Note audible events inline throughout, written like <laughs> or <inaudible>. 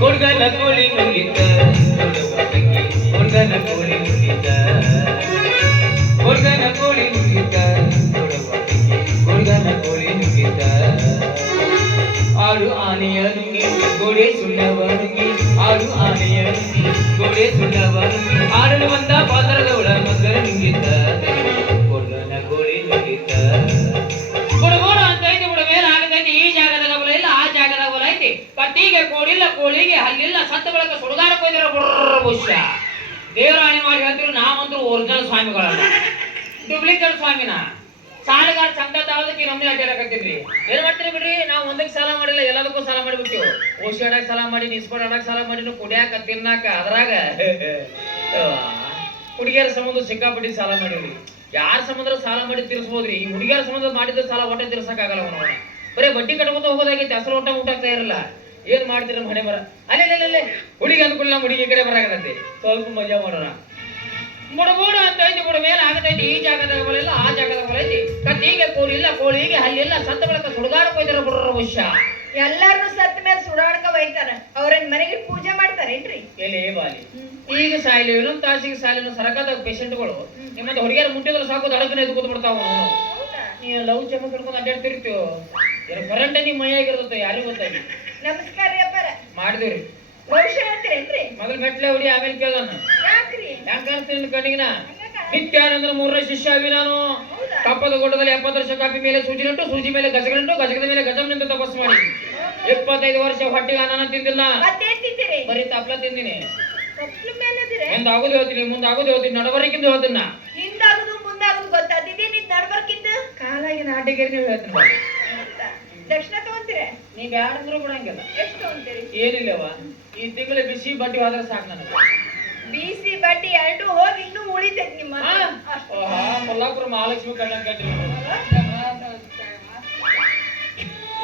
கொள்கல கோழி முடிந்த கொள்கல கோழி முடிந்த கொள்கல கோழி முடிந்த கொள்கல கோழி முடிந்த ஆறு ஆணையருங்கி கோடே சுண்ண வருங்கி ஆறு ஆணையருங்கி கோடே வந்தா பாத ಹಲ್ಲಿಲ್ಲ ಸುಡುಗಾರ ಕೊಯ್ದಿರ ಬುರ್ರ ಬುಷ್ಯ ದೇವರಾಣಿ ಮಾಡಿ ನಾವಂತೂ ಒರಿಜಿನಲ್ ಸ್ವಾಮಿಗಳಲ್ಲ. ಡುಪ್ಲಿಕೇಟ್ ಸ್ವಾಮಿನ. ಸಾಲಗಾರ ಚಂದ ತಾವದಕ್ಕೆ ನಮ್ಮನೆ ಅಡ್ಡಾಡಕತ್ತೀವಿ ಏನ್ ಮಾಡ್ತೀರಿ ಬಿಡ್ರಿ? ನಾವು ಒಂದಕ್ಕೆ ಸಾಲ ಮಾಡಿಲ್ಲ, ಎಲ್ಲದಕ್ಕೂ ಸಾಲ ಮಾಡಿಬಿಟ್ಟು ಓಶಿ ಆಡಕ್ ಸಾಲ ಮಾಡಿ ನಿಸ್ಕೊಂಡ್ ಆಡಕ್ ಸಾಲ ಮಾಡಿ ಕುಡಿಯಾಕ, ತಿನ್ನಾಕ, ಅದ್ರಾಗ <laughs> ಹುಡುಗಿಯರ ಸಂಬಂಧ ಸಿಕ್ಕಾಪಟ್ಟಿ ಸಾಲ ಮಾಡಿದ್ರಿ ಯಾರ ಸಂಬಂಧ ಸಾಲ ಮಾಡಿ ತೀರಿಸ್ಬೋದ್ರಿ? ಈ ಹುಡುಗಿಯರ ಸಂಬಂಧ ಮಾಡಿದ ಸಾಲ ಹೊಟ್ಟೆ ತೀರ್ಸಕ್ಕಾಗಲ್ಲ ಅವನವನ ಬರೀ ಬಡ್ಡಿ ಕಟ್ಕೊತ ಹೋಗೋದಾಗೈತಿ ಹೆಸರು ಊಟ ಊಟ ಆಗ್ತಾ ಇರಲ್ಲ. ಏನ್ ಮಾಡ್ತೀರ ನಮ್ಮ ಹಣೆ ಬರ? ಅಲ್ಲೇ ಹುಡುಗಿ ಅನುಕೂಲ ನಮ್ಮ ಹುಡುಗಿ ಕಡೆ ಬರಾಗತ್ತೆ ಸ್ವಲ್ಪ ಮಜಾ ಮಾಡೋಣ. ಮುಡಗೋಡು ಅಂತ ಐತಿ ಮುಡ ಮೇಲೆ ಆಗತೈತಿ ಈ ಜಾಗದಾಗ ಬರಲಿಲ್ಲ ಆ ಜಾಗದಾಗ ಬರೈತಿ ಹೀಗೆ ಕೋಳಿ ಇಲ್ಲ ಅಲ್ಲಿ ಎಲ್ಲ ಸತ್ತ ಬಳಕ ಸುಡಗಾರ ಕೋಯ್ತಾರ ಬುಡ್ರ ವಶ ಎಲ್ಲಾರ್ನು ಸತ್ತ ಮೇಲೆ ಸುಡಾಡಕ ಒಯ್ತಾರ ಅವ್ರನ್ ಮನೆಗೆ ಪೂಜೆ ಮಾಡ್ತಾರೇನ್ರಿ? ಎಲೆ ಬಾಲಿ. ಈಗ ಸಾಯ್ಲಿ ಇನ್ನೊಂದು ತಾಸಿಗೆ ಸಾಲಿನ ಸರಕಾದ ಪೇಷಂಟ್ಗಳು ನಿಮ್ಮಂತ ಹುಡುಗಿಯರು ಮುಟ್ಟಿದ್ರೆ ಸಾಕು ದಡಕನೆ ಎದ್ದು ಕೂತ್ಬಿಡ್ತಾವ ನೀ ಲವ್ ಹಿಡ್ಕೊಂಡು ಅಡ್ಡಾಡ್ತಿರ್ತೀವೋ ಇದ್ರ ಕರೆಂಟ್ ಮೈ ಮೈಯಾಗಿರ್ತದೆ ಯಾರಿಗೂ ಗೊತ್ತಾಗಿ ನಮಸ್ಕಾರ ರೀ ಅಪ್ಪಾರ. ಮಾಡಿದೇವ್ರಿ ಭವಿಷ್ಯ ಹೇಳ್ತೀರೇನ್ರಿ ಮೊದಲು ಮೆಟ್ಲೆ ಹೊಡಿ ಆಮೇಲೆ ಕೇಳೋಣ ಯಾಕ್ರಿ? ಹೆಂಗ್ ಕಾಣಿಸ್ತೀನಿ ಕಣ್ಣಿಗಿನ ನಿತ್ಯಾನಂದ್ರ ಮೂರನೇ ಶಿಷ್ಯ ಆಗಿ ನಾನು. ಕಪ್ಪದ ಗುಡ್ಡದಲ್ಲಿ ಎಪ್ಪತ್ತು ವರ್ಷ ಕಾಪಿ ಮೇಲೆ ಸೂಜಿ ನಂಟು ಸೂಜಿ ಮೇಲೆ ಗಜಗಂಟು ಗಜಗದ ಮೇಲೆ ಗಜಮ್ ನಿಂತು ತಪಸ್ ಮಾಡಿ ಇಪ್ಪತ್ತೈದು ವರ್ಷ ಹೊಟ್ಟೆಗೆ ಅನ್ನ ತಿಂದಿಲ್ಲ. ಬರೀ ತಪ್ಲ ತಿಂದಿನಿ. ಮುಂದಾಗೋದು ಹೇಳ್ತೀನಿ ಮುಂದೆ ಆಗೋದು ಹೇಳ್ತೀನಿ ನಡವರಿಕಿಂದ ಹೇಳ್ತೀನಿ ಹಿಂದಾಗುದು ಮುಂದಾಗುದು ಗೊತ್ತಾದಿದೆ ನಿನ್ ನಡ್ಬರ್ಕಿದ್ದು? ಕಾಲಾಗಿನ ಆಟಿಗೇರಿ ನೀವು ಹೇಳ್ತೀನಿ. ದಕ್ಷಿಣ ತಗೊಂತೀರ? ನೀ ಬ್ಯಾಡಂದ್ರು ಬಿಡಂಗಿಲ್ಲ ಎಷ್ಟು ತಗೊಂತೀರಿ? ಏನಿಲ್ಲವ ಈ ತಿಂಗಳ ಬಿಸಿ ಬಡ್ಡಿ ಹೋದ್ರೆ ಸಾಕು ನನಗೆ. ಬಿಸಿ ಬಡ್ಡಿ ಎರಡು ಹೋಗಿ ಇನ್ನೂ ಉಳಿತೈತಿ ನಿಮ್ಮ ಕೊಲ್ಲಾಪುರ ಮಹಾಲಕ್ಷ್ಮಿ ಕಣ್ಣ ಕಟ್ಟಿ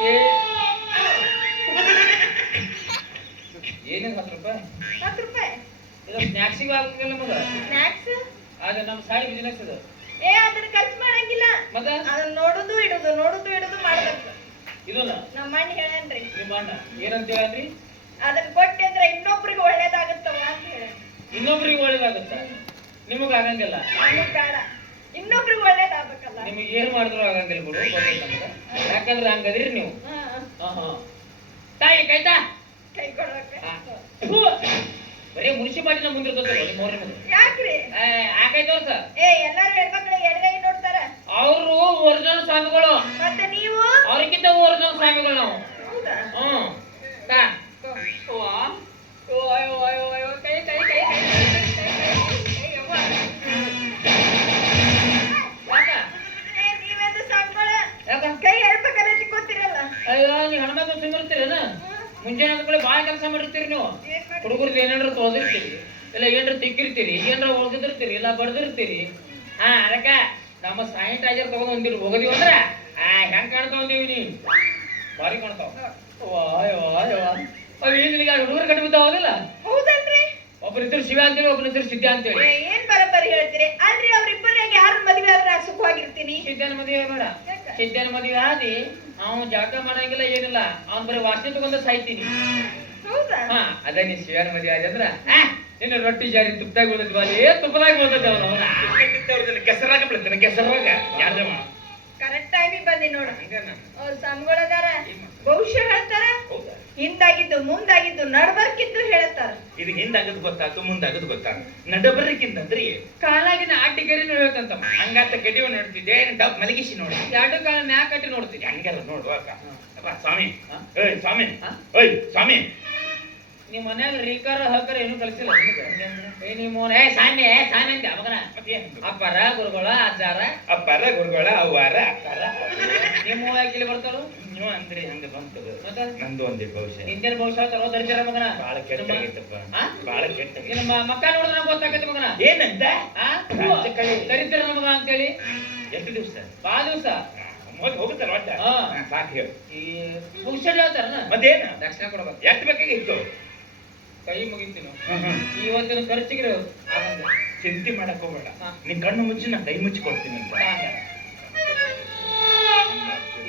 ಏ. ಏನಿದೆ ಹತ್ತು ರೂಪಾಯಿ? ಹತ್ತು ರೂಪಾಯಿ? ಇದು ಸ್ನ್ಯಾಕ್ಸಿಗೂ ಆಗಂಗಿಲ್ಲ ಮಗ. ಸ್ನಾಕ್ಸ್ ಅದು ನಮ್ಮ ಸಾಡಿ ಬಿಸ್ನೆಸ್ ಇದು. ಏ ಅದನ್ನ ಖರ್ಚು ಮಾಡಂಗಿಲ್ಲ. ಮತ್ತ? ಅದನ್ನ ನೋಡುದು ಇಡುದು ನೋಡುದು ಇಡುದು ಮಾಡ್ಬೇಕು. ಇದಲ್ಲ ನಮ್ಮ ಅಣ್ಣ ಹೇಳನ್ರಿ. ನಿಮ್ಮ ಅಣ್ಣ? ಏನಂತ ಹೇಳ್ರಿ ಅದನ್ನ ಕೊಟ್ಟೆ ಅಂದ್ರೆ ಇನ್ನೊಬ್ರಿಗೆ ಒಳ್ಳೇದಾಗತ್ತವ ಅಂತ ಹೇಳ ಇನ್ನೊಬ್ರಿಗೆ ಒಳ್ಳೇದಾಗುತ್ತ? ನಿಮಗ ಆಗಂಗಿಲ್ಲ? ನಮಗ್ ಬೇಡ. ಇನ್ನೊಬ್ರಿಗೆ ಒಳ್ಳೇದಾಗಬೇಕಲ್ಲ. ನಿಮಗೆ ಏನ್ ಮಾಡಿದ್ರು ಆಗಂಗಿಲ್ಲ ಬಿಡು ನಮ್ಗೆ? ಯಾಕಂದ್ರೆ ಹಂಗದಿರಿ ನೀವು. ಹಾ, ಹಾ ಹಾ ತಾಯಿ ಕೈತಾ? ಕೈ ಕೊಡ್ಬೇಕು. ಥು. ಬರೀ ಮುನ್ಸಿಪಾಲಿಟಿನ ಮುಂದಿರ್ತದೆ ಯಾಕ್ರಿ? ಆಕೈತವ್ರ ಏ ಎಲ್ಲಾರು ನೋಡ್ತಾರ ಅವರು ಒರಿಜಿನಲ್ ಸ್ವಾಮಿಗಳು ಮತ್ತೆ ನೀವು ಅವ್ರಿಗಿಂತ ಒರಿಜಿನಲ್ ಸ್ವಾಮಿಗಳು ನಾವು ಹ್ಮ್ ಕಾ ಮುಂಜಾನೆ ಆದ್ಮೇಲೆ ಭಾಳ ಕೆಲಸ ಮಾಡಿರ್ತೀರಿ ನೀವು ಹುಡುಗರ್ದು ಏನಾದ್ರು ತೊಳೆದಿರ್ತೀರಿ ಇಲ್ಲ ಏನಾರು ತಿಕ್ಕಿರ್ತೀರಿ ಏನಾರ ಒಳಗಿದಿರ್ತೀರಿ ಇಲ್ಲ ಬಡ್ದಿರ್ತೀರಿ ಹಾ ಅದಕ್ಕ ನಮ್ಮ ಸ್ಯಾನಿಟೈಸರ್ ತಗೊಂಡ್ ಒಂದಿರು ಹೋಗದಿವ ಅಂದ್ರ ಆ ಹೆಂಗ್ ಕಾಣ್ತಾವ ಅಂದೀವಿ ನೀ ಬಾರಿ ಕಾಣ್ತಾವ. ಅವ್ ಏನಿಲ್ಲ ಹುಡುಗರು ಕಟ್ಟಿ ಬಿದ್ದಾವಲ್ಲ ಹೌದಲ್ರಿ. ಒಬ್ರ ಹೆಸರು ಶಿವ ಅಂತೇಳಿ ಒಬ್ರ ಹೆಸರು ಸಿದ್ಧ ಅಂತೇಳಿ ಏನ್ ಬರಬರಿ ಹೇಳ್ತೀರಿ? ಅಲ್ರಿ ಅವ್ರಿಬ್ಬರಾಗ ಯಾರು ಮದುವೆ ಆದ್ರೆ ನಾ ಸುಖವಾಗಿರ್ತೀನಿ? ಸಿದ್ಧನ ಮದುವೆ ಬೇಡ. ಸಿದ್ಧನ ಮದುವೆ ಆದಿ ಅವ್ನು ಜಾಗ ಮಾಡಂಗಿಲ್ಲ ಏನಿಲ್ಲ. ಅವ್ನ್ ಬರೀ ವಾಸನೆ ತಗೊಂಡ ಸಾಯ್ತೀನಿ. ಹೌದಾ? ಹಾ ಅದೇ ನೀ ಶಿವನ ಮದುವೆ ಆದ್ರೆ ಅಂದ್ರ ಆ, ನಿನ್ನ ರೊಟ್ಟಿ ಜಾರಿ ತುಪ್ಪದಾಗ ಬೀಳ್ತೈತಿ ಬಾಲಿ ಏ ತುಪ್ಪದಾಗ ಬೀಳ್ತೈತಿ ಅವನು. ಅವನ ಕೆಸರಾಗ ಬಿಡ್ತಾನೆ ಕೆಸರಾಗ. ಯಾರ್ದಮ್ಮ? ಕರೆಕ್ಟ್ ಟೈಮಿಗೆ ಬಂದಿ ನೋಡು. ಅವ್ರು ಸಮಗಳದಾರ ಭವಿಷ್ಯ ಹೇಳ್ತಾರ ಹೌದಾ? ಹಿಂದಾಗಿದ್ದು ಮುಂದಾಗಿದ್ದು ನಡಬರ್ಕಿದ್ದು ಹೇಳ್ತಾರ. ಇದು ಹಿಂದಾಗದ್ ಗೊತ್ತಾತು ಮುಂದಾಗದ್ ಗೊತ್ತಾತು. ನಡಬರ್ಕಿಂತ ಅಂದ್ರೆ? ಕಾಲಾಗಿನ ಆಟಿಗರಿ ನೋಡ್ಬೇಕಂತ ಹಂಗಾತ ಗಡಿವ ನೋಡ್ತಿದ್ದೆ ಡಬ್ ಮಲಗಿಸಿ ನೋಡಿ. ಎರಡು ಕಾಲ ಮ್ಯಾಕ್ ಕಟ್ಟಿ ನೋಡ್ತೀನಿ ಹಂಗೆಲ್ಲ ನೋಡುವಾಗ. ಅಪ್ಪ, ಸ್ವಾಮಿ. ಹಾ? ಏಯ್ ಸ್ವಾಮಿ. ಹಾ? ಏಯ್ ಸ್ವಾಮಿ. ನಿಮ್ ಮನ್ಯಾಗ ರೀಕಾರ ಹಲ್ಕರ ಏನು ಕಲಿಸಿಲ್ಲ? ಏ ನಿಮ್ಮ ಏ ಸಾಮಿ ಏ ಸಾಮಿ ಮಗನ? ಮತ್ತೇನ್ ಅಪ್ಪರ ಗುರುಗಳ ಆಚಾರ? ಅಪ್ಪರ ಗುರುಗಳ ಅವ್ವಾರ ಅಕ್ಕಾರ ನಿಮ್ಮ ಇಲ್ಲಿ ಬರ್ತಾರು ನೀವು ಅಂದ್ರೆ ಹಂಗ ಬಂತು ಮತ್ತೆ? ನಂದು ಒಂದೇ ಭವಿಷ್ಯ. ಹಿಂದಿನ ಭವಿಷ್ಯ? ತರೋ ಧರಿಸಿರ ಮಗನ? ಬಾಳ ಕೆಟ್ಟಾಗೈತಪ್ಪ ಹಾ? ಬಾಳ ಕೆಟ್ಟ ನಿಮ್ಮ ಮಕ್ಕ ನೋಡಿದ್ರೆ ಗೊತ್ತಾಗತ್ತೆ ಮಗನ? ಏನಂತ? ದರಿದ್ರ ನಮಗ ಅಂತೇಳಿ? ಎಷ್ಟು ದಿವಸ? ಬಾ ದಿವಸ? ಹೋಗುತ್ತಾರ ಹೋಗುತ್ತಲ್ಲ ಒಟ್ಟ? ಸಾಕು ಹೇಳು. ಈ ಮುಗಿಸಲ್ ಹೇಳ್ತಾರನ ಮತ್ತೇನ? ದಕ್ಷಿಣ ಕೊಡಬೇಕು. ಎಷ್ಟು ಬೇಕಾಗಿತ್ತು? ಕೈ ಮುಗಿತೀನಿ. ಇವತ್ತಿನ ಖರ್ಚಿಗೆ ಚಿಂತೆ ಮಾಡಕ್ ಹೋಗ್ಬೇಡ. ನಿನ್ ಕಣ್ಣು ಮುಚ್ಚಿ ನಾ ಕೈ ಮುಚ್ಚಿ ಕೊಡ್ತೀನಿ ಅಂತ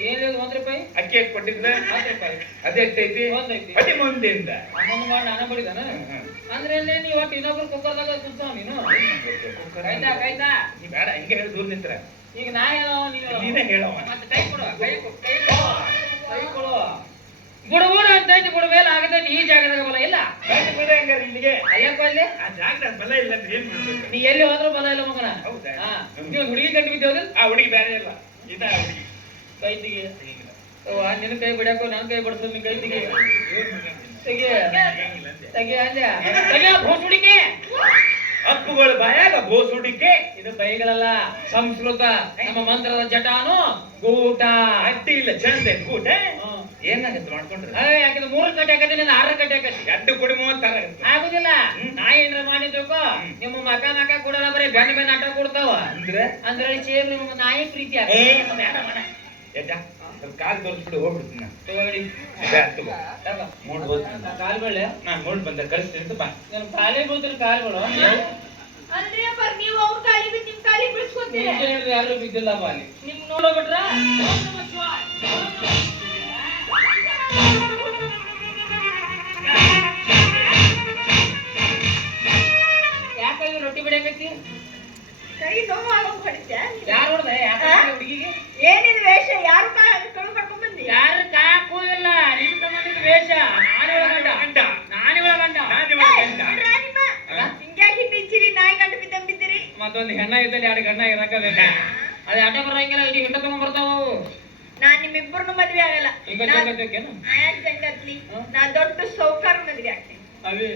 ಏನ್ ಒಂದ್ ರೂಪಾಯಿ ಅಕ್ಕಿ ಹಾಕಿ ಕೊಟ್ಟಿದ್ದ? ಹತ್ತು ರೂಪಾಯಿ ಅದೇ ಎಷ್ಟೈತಿ ಒಂದೈತಿ. ಅದೇ ಮುಂದೆಯಿಂದ ಹನ್ನೊಂದು ಮಾಡಿ ನಾನು ಬಡಿದಾನ ಅಂದ್ರೆ ಒಟ್ಟು ಇನ್ನೊಬ್ರು ಕುಕ್ಕರ್ದಾಗ ನೀನು. ಕೈತಾ ನೀ ಬೇಡ ಹಿಂಗೆ ಹೇಳಿ ದೂರ ನಿಂತ್ರ. ಈಗ ನಾ ಹೇಳೋ ನೀನು. ನೀನೇ ಹೇಳೋ ಮತ್ತೆ ಕೈ ಕೊಡು ಕೈ ಕೈ ಕೊಡು. ಕೈ ಕೊಡು. ಬುಡು ಬುಡು ಅಂತ ಬಿಡ್ಮೇಲೆ ಬುಡು ಮೇಲೆ ಆಗತೈತಿ ಈ ಜಾಗದಾಗ ಬಲ ಇಲ್ಲ? ಬೇಡ ಬಿಡ ಹಂಗಾರೆ ಇಲ್ಲಿಗೆ? ಅಯ್ಯಪ್ಪ ಅಲ್ಲಿ ಆ ಜಾಗದಾಗ ಬಲ ಇಲ್ಲ ಅಂದ್ರೆ ಏನ್ ಮಾಡ್ಬೇಕು? ನೀ ಎಲ್ಲಿ ಹೋದ್ರೂ ಬಲ ಇಲ್ಲ ಮಗನ. ಹೌದಾ? ನೀವು ಹುಡುಗಿ ಕಂಡು ಬಿದ್ದೇವಲ್ಲ ಆ ಹುಡುಗಿ ಬೇರೆ ಇಲ್ಲ. ಇದ ಹುಡುಗಿ. ಓ ಅವ್ವ, ನಿನ್ನ ಕೈ ಬಿಡಕ್ಕೋ ನನ್ನ ಕೈ ಬಿಡ್ಸೋ ನಿನ್ ಕೈ ತೆಗಿ. ತೆಗೆ. ಅಂದ್ಯ ತೆಗಿ ಭೋಸುಡಿಕೆ. ಅಪ್ಪುಗಳ ಬಾಯಾಗ ಭೋಸುಡಿಕೆ. ಇದು ಬೈಗಳಲ್ಲ ಸಂಸ್ಕೃತ ನಮ್ಮ ಮಂತ್ರದ ಜಟಾನು ಗೂಟ. ಅಟ್ಟಿ ಇಲ್ಲ ಚಂದ ಹ್ಮ್. ಏನಾಗತ್ತೆ ಮಾಡ್ಕೊಂಡ್ರೆ ಯಾಕಂದ್ರೆ ಮೂರು ಕಟ್ಟೆ ಹಾಕತ್ತೆ ನಿನ್ನ ಆರು ಕಟ್ಟೆ ಹಾಕತ್ತೆ ಎಡ್ಡು ಕೊಡಿ ಮೂವತ್ತಾರ ಆಗುದಿಲ್ಲ. ನಾ ಏನ್ರ ಮಾಡಿದ್ರಕೋ ನಿಮ್ಮ ಮಕ ಮಕ ಕೊಡಲ್ಲ ಬರೀ ಬೆನ್ನ ಬೆನ್ನ ಆಟ ಕೊಡ್ತಾವ. ಅಂದ್ರೆ? ಅಂದ್ರೆ ಸೇಮ್ ನಿಮ್ಗೆ ನಾಯಿ ಪ್ರೀತಿ ಮಾಡ. ಕಾಲ್ ತೋರಿಸ್ಬಿಡು ಹೋಗ್ಬಿಡ್ತೀನಿ ನಾನು. ಮೂಡ್ ಹೋಗ್ತೀನಿ ಕಾಲ್ ಬಳ್ಳೆ ನಾನು ನೋಡಿ ಬಂದ ಕಳಿಸ್ತೀನಿ ಬಾ. ನನ್ನ ಕಾಲೇ ಬೀಳ್ತಾರೆ ಕಾಲ್ಗಳು ಅಂದ್ರೆ ಬರ್ ನೀವು ಅವ್ರ ಕಾಲಿಗೆ ಬಿದ್ದು ನಿಮ್ ಕಾಲಿ ಬಿಡಿಸ್ಕೊತೀರಿ ಯಾರು ಬಿದ್ದಿಲ್ಲ ಬಾಲಿ ನಿಮ್ ನೋಡೋಬಿಟ್ರ? ಯಾಕಾಗಿ ರೊಟ್ಟಿ ಬಿಡಕತ್ತಿ ಕೈ ನೋವು ಆಗೋಗ್ ಹೊಡಿತ್ಯಾ? ಯಾರು ಹೊಡ್ದೆ ಹುಡುಗಿಗೆ? ಏನಿದು ವೇಷ? ಯಾರು ಕಳು ಕರ್ಕೊಂಡ್ ಬಂದಿ? ಯಾರು ಕಾಕು ಇಲ್ಲ. ನಿನ್ ಸಂಬಂಧಿತ ವೇಷ. ನಾನೇ ಗಂಡ. ನಾನೇ ಗಂಡ. ನಿಮ್ಮ? ಹಿಂಗ್ಯಾಕ್ ನಾಯಿ ಗಂಟು ಬಿದ್ದಂಗ್ ಬಿದ್ದಿರಿ. ಮತ್ತೊಂದು ಹೆಣ್ಣ ಇದ್ದಲ್ಲಿ ಎರಡು ಗಂಡ ಇರಕ ಬೇಕ ಅದು ಆಟ ಬರಂಗಿಲ್ಲ ಇಲ್ಲಿ ಹಿಂಡ ತಗೊಂಡ್ ಬರ್ತಾವ. ನಾನ್ ನಿಮ್ಮಿಬ್ಬರನ್ನು ಮದ್ವೆ ಆಗಲ್ಲ. ನಾ ದೊಡ್ಡ ಸೌಕಾರ ಮದ್ವೆ ಆಗ್ತೀನಿ. ಅವೇ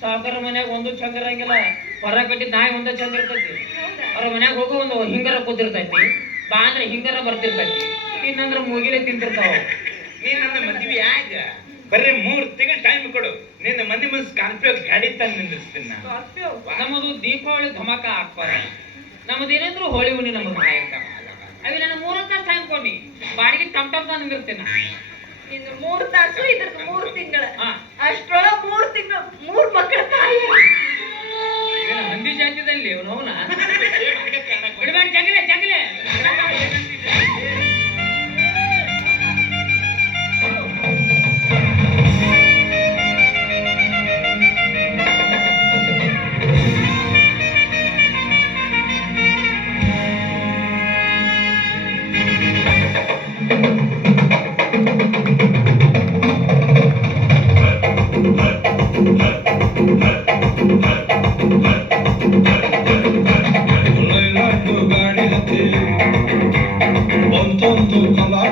ಸಾವುಕಾರ ಮನ್ಯಾಗ ಒಂದು ಚಂದ ಇರಂಗಿಲ್ಲ. ಹೊರ ಕಟ್ಟಿದ ನಾಯಿ ಒಂದ ಚಂದ ಇರ್ತೈತಿ. ಅವ್ರ ಮನ್ಯಾಗ ಹೋಗೋ ಒಂದು ಹಿಂಗರ ಕೂತಿರ್ತೈತಿ. ಬಾ ಅಂದ್ರೆ ಹಿಂಗರ ಬರ್ತಿರ್ತೈತಿ. ಇನ್ನಂದ್ರ ಮುಗಿಲೆ ತಿಂತಿರ್ತಾವ. ನೀ ನನ್ನ ಮದ್ವೆ ಯಾಕ ಬರೀ ಮೂರ್ ತಿಂಗಳು ಟೈಮ್ ಕೊಡು. ನಿನ್ನ ಮನೆ ಮುಂದೆ ಸ್ಕಾರ್ಪಿಯೋ ಗಾಡಿ ತಂದು ನಿಂದಿರ್ತೀನಿ ನಾನು. ನಮ್ಮದು ದೀಪಾವಳಿ ಧಮಾಕ ಹಾಕ್ಬಾರ ನಮ್ದು ಏನಂದ್ರು ಹೋಳಿ ಹುಣ್ಣಿ ನಮ್ಮದು ನಾಯಕ ಅవి ನನ್ನ ಮೂರು ತಾಸು ಟೈಮ್ ಕೊಡಿ ಬಾಡಿಗೆ ಟಮ್ ಟಮ್ ತಂದು ನಿಂದಿರ್ತೀನಿ ಇನ್ನು ಮೂರು ತಾಸು ಇದ್ರದ್ದು ಮೂರು ತಿಂಗಳ. ಹಾ. ಮೂರು ತಿಂಗಳು ಮೂರ್ ಮಕ್ಕಳ ತಾಯಿ. ಹಂದಿ ಜಾತಿದಲ್ಲಿ ನೋವನ ಬಿಡಬೇಡ ಜಂಗಲೆ ಜಂಗಲೆ.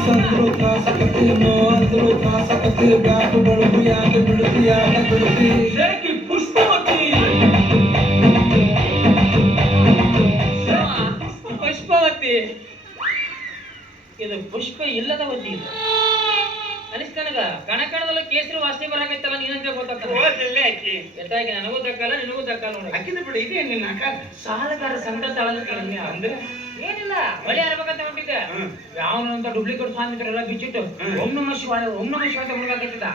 ಎಸ್ ಸಕತಿ ತ್ರಾಸಕತೆ ನೋ ಬ್ಯಾಕು ಬಳುಕು ಯಾಕೆ ಬಿಡುತ್ತಿ ಯಾಕೆ ಬಿಡುತ್ತಿ ಪುಷ್ಪವತಿ! ಪುಷ್ಪವತಿ ಇದು ಪುಷ್ಪ ಇಲ್ಲದ ವತಿ. ಇದು ಅನಿಸ್ತ ನನಗ ಕಣ ಕಣದಲ್ಲ ಕೇಸರಿ ವಾಸನೆ ಬರಾಕೈತಲ್ಲ ನೀನಂತ ಗೊತ್ತಾಗ್ತದೆ. ಆಕಿ. ಎತ್ತಾಗಿ ನನಗೂ ದಕ್ಕಲ್ಲ ನಿನಗೂ ದಕ್ಕಲ್ಲ ನೋಡಿ. ಅಕ್ಕಿದ ಬಿಡು ಇದೇ ನಿನ್ನ ಸಾಲಗಾರ ಸಂತ ತಳದ ಕಡಿಮೆ. ಅಂದ್ರೆ? ಏನಿಲ್ಲ ಹೊಂಟಿದ್ದೆ ಹ್ಮ್. ಯಾವನಂತ ಡುಪ್ಲಿಕೇಟ್ ಸ್ವಾಮಿಗಳೆಲ್ಲ ಬಿಚ್ಚಿಟ್ಟು. ಓಂ ನಮ ಶಿವಾಯ ಓಂ ನಮ ಶಿವಾಯ ಮುಳುಗಾಕತ್ತಿದ್ದ.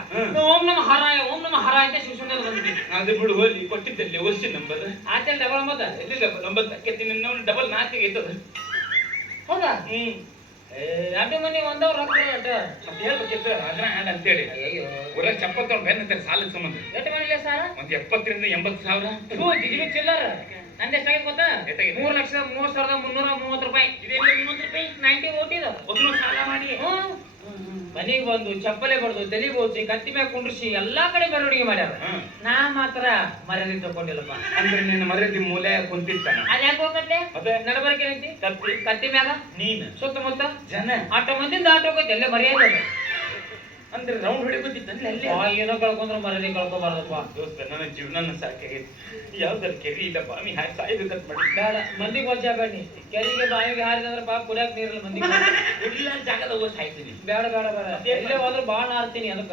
ಓಂ ನಮ ಹರಾಯ ಓಂ ನಮ ಹರಾಯ ಅಂತ ಶಿವಸಂದ್ರ ಬಂದ್ವಿ ಅದು ಬಿಡು ಹೋಗಿ ಕೊಟ್ಟಿದ್ದಲ್ಲಿ ವರ್ಷ ನಂಬರ್. ಆಚೆ ಡಬಲ್ ಮತ ಎಲ್ಲಿ ಡಬಲ್ ಒಂಬತ್ತು ಅಕ್ಕಿ ನಿನ್ನ ಡಬಲ್ ನಾಲ್ಕಿಗೆ ಇದ್ದದ ಹೌದಾ? ಹ್ಮ್. ಎರಡು ಮನೆ ಒಂದವ್ರ ರೊಕ್ಕ ಅಂತ ಮತ್ತೆ ಹೇಳ್ಬೇಕಿತ್ತು ಅದ್ರ ಹ್ಯಾಂಡ್ ಅಂತೇಳಿ ಅಯ್ಯೋ. ಊರಾಗ ಚಪ್ಪತ್ತೊಂದು ಬೆನ್ನತ್ತಾರೆ ಸಾಲದ ಸಂಬಂಧ. ಎಷ್ಟು ಮಾಡಿಲ್ಲ ಸಾರ? ಒಂದು ಎಪ್ಪತ್ತರಿಂದ ಎಂಬತ್ತು ಸಾವಿರ. ಓ ಜಿಗಿಲಿ ಚಿಲ್ಲರ. ನಂದು ಎಷ್ಟಾಗಿ ಗೊತ್ತಾ? ಎಷ್ಟಾಗಿದೆ? ಮೂರು ಲಕ್ಷದ ಮೂವತ್ತು ಸಾವಿರದ ಮುನ್ನೂರ ಮೂವತ್ತು ರೂಪಾಯಿ. ಇದೆಲ್ಲ ಮೂವತ್ತು ರೂಪಾಯಿ? ನೈಂಟಿ ಓಟಿದ ಮೊದಲು ಸಾಲ ಮಾಡಿ. ಮನೆಗೆ ಬಂದು ಚಪ್ಪಲೆ ಬಡ್ದು ತಲೆ ಬೋಸಿ ಕತ್ತಿ ಮ್ಯಾಗ ಕುಂಡ್ರಿಸಿ ಎಲ್ಲಾ ಕಡೆ ಮೆರವಣಿಗೆ ಮಾಡ್ಯಾರ. ಹ್ಮ್. ನಾ ಮಾತ್ರ ಮರ್ಯಾದೆ ತಗೊಂಡಿಲ್ಲಪ್ಪ. ಅಂದ್ರೆ ನಿನ್ನ ಮರ್ಯಾದೆ ಮೂಲೆ ಕುಂತಿರ್ತಾನ. ಅದ್ ಯಾಕೆ ಹೋಗತ್ತೆ ಮತ್ತೆ? ನಡಬರ್ಕೆ ಐತಿ? ಕತ್ತಿ. ಕತ್ತಿ ಮ್ಯಾಗ? ನೀನ್. ಸುತ್ತಮುತ್ತ? ಜನ. ಆಟೋ ಮಂದಿಂದ ಆಟೋ ಹೋಗೈತೆ ಎಲ್ಲ ಮರ್ಯಾದೆ ಅದು. ಅಂದ್ರೆ ರೌಂಡ್ ಹೊಡಿ ಬಂದಿತ್ತಲ್ಲ ಅಲ್ಲೇ. ಏನೋ ಕಳ್ಕೊಂಡ್ರೆ ಮರದಿ ಕಳ್ಕೊಬಾರ್ದಪ್ಪ. ದೋಸ್ತ ನನ್ನ ಜೀವನ ಸಾಕಾಗೈತಿ ಯಾವ್ದಾರ ಕೆರಿ ಇಲ್ಲ ಬಾಮಿ ಹಾಕಿ ಸಾಯ್ಬೇಕಂತ ಮಾಡಿ ಬೇಡ ಮಂದಿಗೆ ವಜ್ಜ ಬೇಡ ನೀ. ಕೆರೆಗೆ ಬಾವಿಗೆ ಹಾರಿದಂದ್ರೆ ಪಾಪ ಕುಡಿಯಾಕ ನೀರಲ್ಲ ಮಂದಿ ಇಲ್ಲ ಜಾಗದ ಹೋಗಿ ಸಾಯ್ತೀನಿ ಬೇಡ ಬೇಡ ಬೇಡ. ಎಲ್ಲೇ ಹೋದ್ರೆ ಬಾಳ ನಾರ್ತೀನಿ ಅದಕ್ಕ.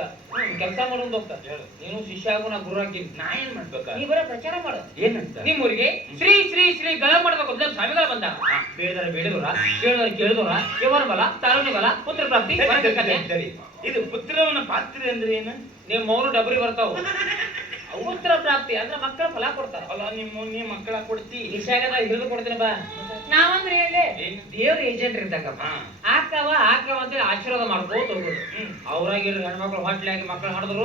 ಕೆಲಸ ಮಾಡೋದು ಹೋಗ್ತಾ. ನೀನು ಶಿಷ್ಯ ಆಗು ನಾ ಗುರು ಹಾಕಿ ನಾ ಏನ್ ಮಾಡ್ಬೇಕು? ನೀ ಬರೋ ಪ್ರಚಾರ ಮಾಡು. ಏನಂತ? ನಿಮ್ಮೂರಿಗೆ ಶ್ರೀ ಶ್ರೀ ಶ್ರೀ ಗಳ ಸ್ವಾಮಿಗಳು ಬಂದ. ಬೇಡದಾರ ಬೇಡದವ್ರ ಕೇಳಿದವ್ರ ಕೇಳಿದವ್ರ ಯವರ ಬಲ ತಾರುಣ್ಯ ಬಲ ಪುತ್ರ ಪ್ರಾಪ್ತಿ. ಇದು ಪುತ್ರವನ ಪಾತ್ರ ಅಂದ್ರೆ ಏನು? ನಿಮ್ಮ ಮೌನ ಡಬರಿ ಬರ್ತಾವ. ಪುತ್ರ ಪ್ರಾಪ್ತಿ ಅಂದ್ರೆ ಮಕ್ಕಳ ಫಲ ಕೊಡ್ತಾರ. ಅಲ್ಲ ನಿಮ್ಮ ನೀ ಮಕ್ಕಳ ಕೊಡ್ತಿ. ಇಶಾಗದ ಹಿಡಿದು ಕೊಡ್ತೀನಿ ಬಾ. ನಾವಂದ್ರೆ ಹೇಳಿ? ದೇವ್ರ ಏಜೆಂಟ್ ಇದ್ದಂಗಪ್ಪ ಆಕ್ರವ ಆಕ್ರವ ಆಕವ ಅಂತ ಆಶೀರ್ವಾದ ಮಾಡ್ಕೋತ ಹೋಗುದು ಹ್ಮ್. ಅವ್ರಾಗಿರೋ ಹೆಣ್ಮಕ್ಳು ಹೊಟ್ಲಾಗಿ ಆಗಿ ಮಕ್ಳು ಹಾಡಿದ್ರು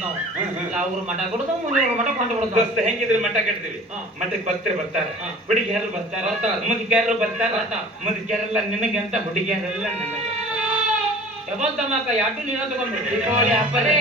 ನಾವು. ಹ್ಮ್, ಹ್ಮ್. ಇಲ್ಲ ಅವ್ರ ಮಠ ಕೊಡುದು ಮುಂದೆ ಮಠ ಕೊಂಡು ಕೊಡುದು ದೋಸ್ತ ಹೆಂಗಿದ್ರೆ ಮಠ ಕಟ್ತೀವಿ. ಮಠಕ್ಕೆ ಭಕ್ತರು ಬರ್ತಾರ. ಹುಡುಗಿಯರು ಬರ್ತಾರ. ಮುದುಕಿಯರು ಬರ್ತಾರ. ಮುದುಕಿಯರೆಲ್ಲ ನಿನಗೆ ಅಂತ ಹುಡುಗಿಯರೆಲ್ಲ ನನಗೆ. ಡಬಲ್ ತಮ್ಮಕ್ಕ ಯಾಟು ನೀನ ತಗೊಂಡ್ಬಿಡ್ತೀವಿ ದೀಪಾವಳಿ ಹಬ್ಬರೇ